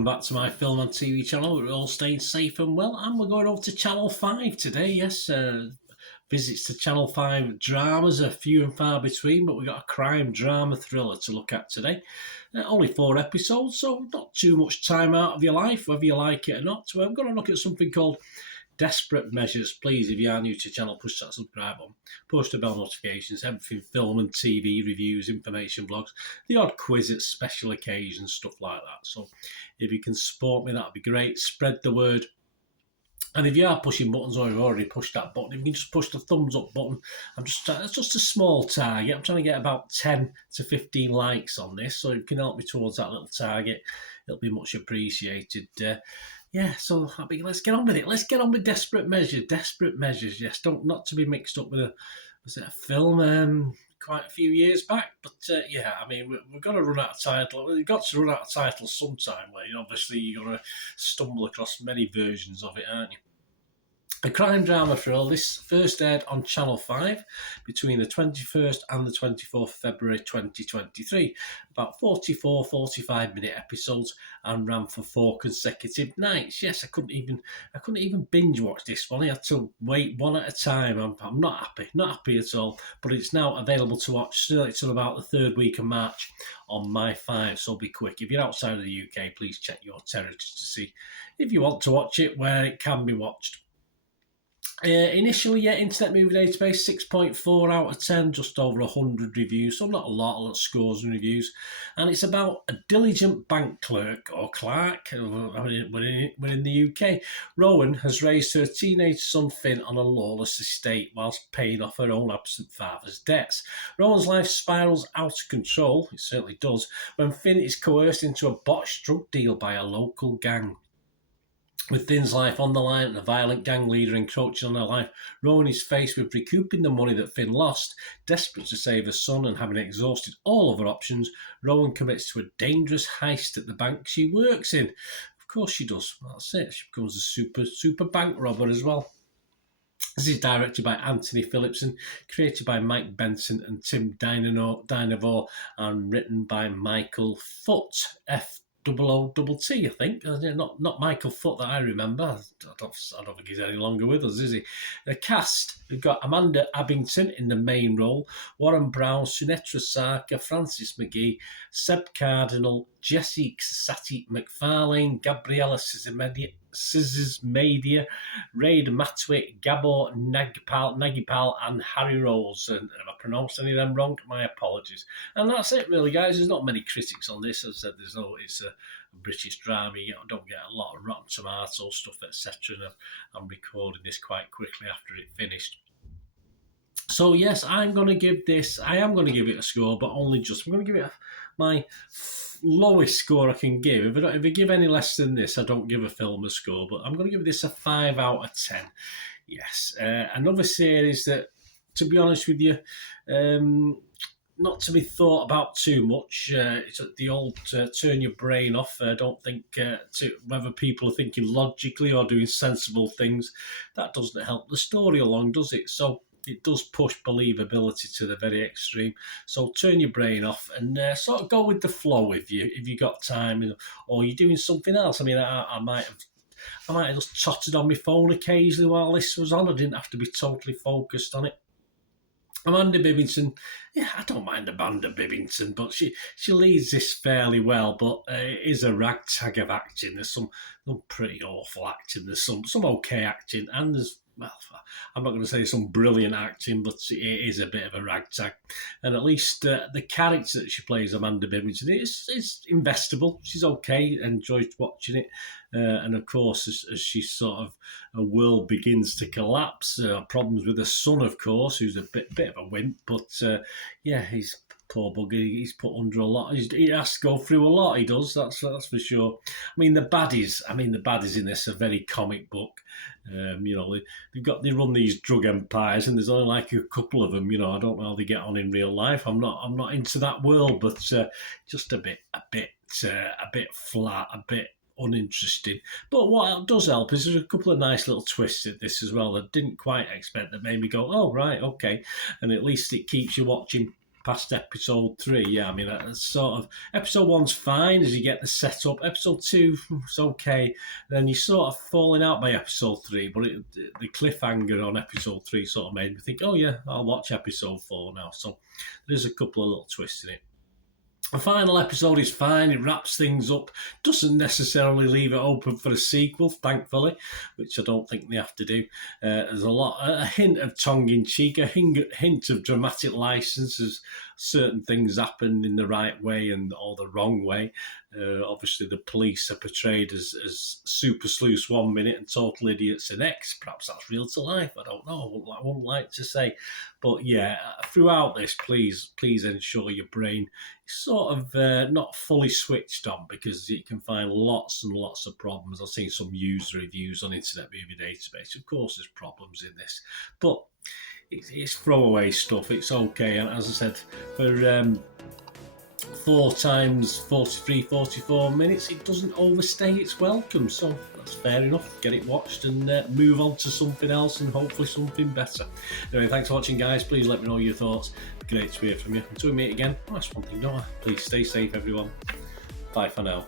welcome back to my film and TV channel. We're all staying safe and well, and we're going over to Channel 5 today. Yes, visits to Channel 5 dramas are few and far between, but we've got a crime drama thriller to look at today. Only 4 episodes, so not too much time out of your life, whether you like it or not. So I'm going to look at something called Desperate Measures. Please, if you are new to the channel, push that subscribe button, push the bell notifications, everything film and TV, reviews, information blogs, the odd quiz at special occasions, stuff like that. So if you can support me, that'd be great. Spread the word. And if you are pushing buttons or you've already pushed that button, if you can just push the thumbs up button. It's just a small target. I'm trying to get about 10 to 15 likes on this, so if you can help me towards that little target, it'll be much appreciated. Yeah, so let's get on with it. Let's get on with Desperate Measures. Desperate Measures, yes, not to be mixed up with a film quite a few years back. But yeah, I mean, we've got to run out of title. We've got to run out of titles sometime. Where obviously you're going to stumble across many versions of it, aren't you? A crime drama thriller. This first aired on Channel 5 between the 21st and the 24th February 2023. About 44-45 minute episodes and ran for 4 consecutive nights. Yes, I couldn't even binge watch this one. I had to wait one at a time. I'm not happy at all. But it's now available to watch till about the 3rd week of March on My 5. So be quick. If you're outside of the UK, please check your territory to see if you want to watch it where it can be watched. Initially, Internet Movie Database, 6.4 out of 10, just over 100 reviews, so not a lot of scores and reviews. And it's about a diligent bank clerk, or clerk, we're in the UK. Rowan has raised her teenage son Finn on a lawless estate whilst paying off her own absent father's debts. Rowan's life spirals out of control, it certainly does, when Finn is coerced into a botched drug deal by a local gang. With Finn's life on the line and a violent gang leader encroaching on her life, Rowan is faced with recouping the money that Finn lost. Desperate to save her son and having exhausted all other options, Rowan commits to a dangerous heist at the bank she works in. Of course she does. That's it. She becomes a super bank robber as well. This is directed by Anthony Phillipson, created by Mike Benson and Tim Dynevor, and written by Michael Foot, F-O-O-T, I think. Not Michael Foot that I remember. I don't think he's any longer with us, is he? The cast, we've got Amanda Abington in the main role, Warren Brown, Sunetra Sarkar, Francis McGee, Seb Cardinal, Jesse Sati McFarlane, Gabriella Sizismedia, Raid Matwick, Gabor Nagipal, and Harry Rolls. And if I pronounced any of them wrong, my apologies. And that's it, really, guys. There's not many critics on this. As I said, it's a British drama. You don't get a lot of Rotten Tomatoes stuff, etc. And I'm recording this quite quickly after it finished. So yes, I am going to give it a score, but only just. I'm going to give it my lowest score I can give. If I give any less than this, I don't give a film a score, but I'm going to give this a 5 out of 10. Yes, another series that, to be honest with you, not to be thought about too much. It's the old turn your brain off. I don't think whether people are thinking logically or doing sensible things. That doesn't help the story along, does it? So it does push believability to the very extreme. So turn your brain off and sort of go with the flow if you got time, or you're doing something else. I mean, I might have just totted on my phone occasionally while this was on. I didn't have to be totally focused on it. Amanda Bivington, I don't mind Amanda Bivington, but she leads this fairly well, but it is a ragtag of acting. There's some pretty awful acting, there's some okay acting, and there's, well, I'm not going to say some brilliant acting, but it is a bit of a ragtag. And at least the character that she plays, Amanda Bivington, is investable. She's okay, enjoyed watching it. And of course, as she sort of, her world begins to collapse, problems with her son, of course, who's a bit of a wimp, but he's poor bugger. He's put under a lot. He has to go through a lot. He does. That's for sure. I mean, the baddies in this are very comic book. They run these drug empires, and there's only like a couple of them. I don't know how they get on in real life. I'm not into that world, but just a bit flat, a bit uninteresting. But what does help is there's a couple of nice little twists at this as well that I didn't quite expect, that made me go, oh right, okay, and at least it keeps you watching past episode 3. Yeah, I mean, that's sort of episode 1's fine as you get the setup. Episode 2, it's okay. Then you're sort of falling out by episode 3, but the cliffhanger on episode 3 sort of made me think, oh yeah, I'll watch episode 4 now. So there's a couple of little twists in it. The final episode is fine, it wraps things up, doesn't necessarily leave it open for a sequel, thankfully, which I don't think they have to do. There's a hint of tongue-in-cheek, a hint of dramatic license as certain things happen in the right way or the wrong way. Obviously, the police are portrayed as super sleuths 1 minute and total idiots the next. Perhaps that's real to life, I don't know, I wouldn't like to say. But yeah, throughout this, please ensure your brain is sort of not fully switched on, because you can find lots and lots of problems. I've seen some user reviews on Internet Movie Database. Of course, there's problems in this, but it's throwaway stuff. It's okay. And as I said, for 4 times 43, 44 minutes, it doesn't overstay its welcome. So that's fair enough. Get it watched and move on to something else, and hopefully something better. Anyway, thanks for watching, guys. Please let me know your thoughts. Great to hear from you. Until we meet again, that's one thing, don't I? Please stay safe, everyone. Bye for now.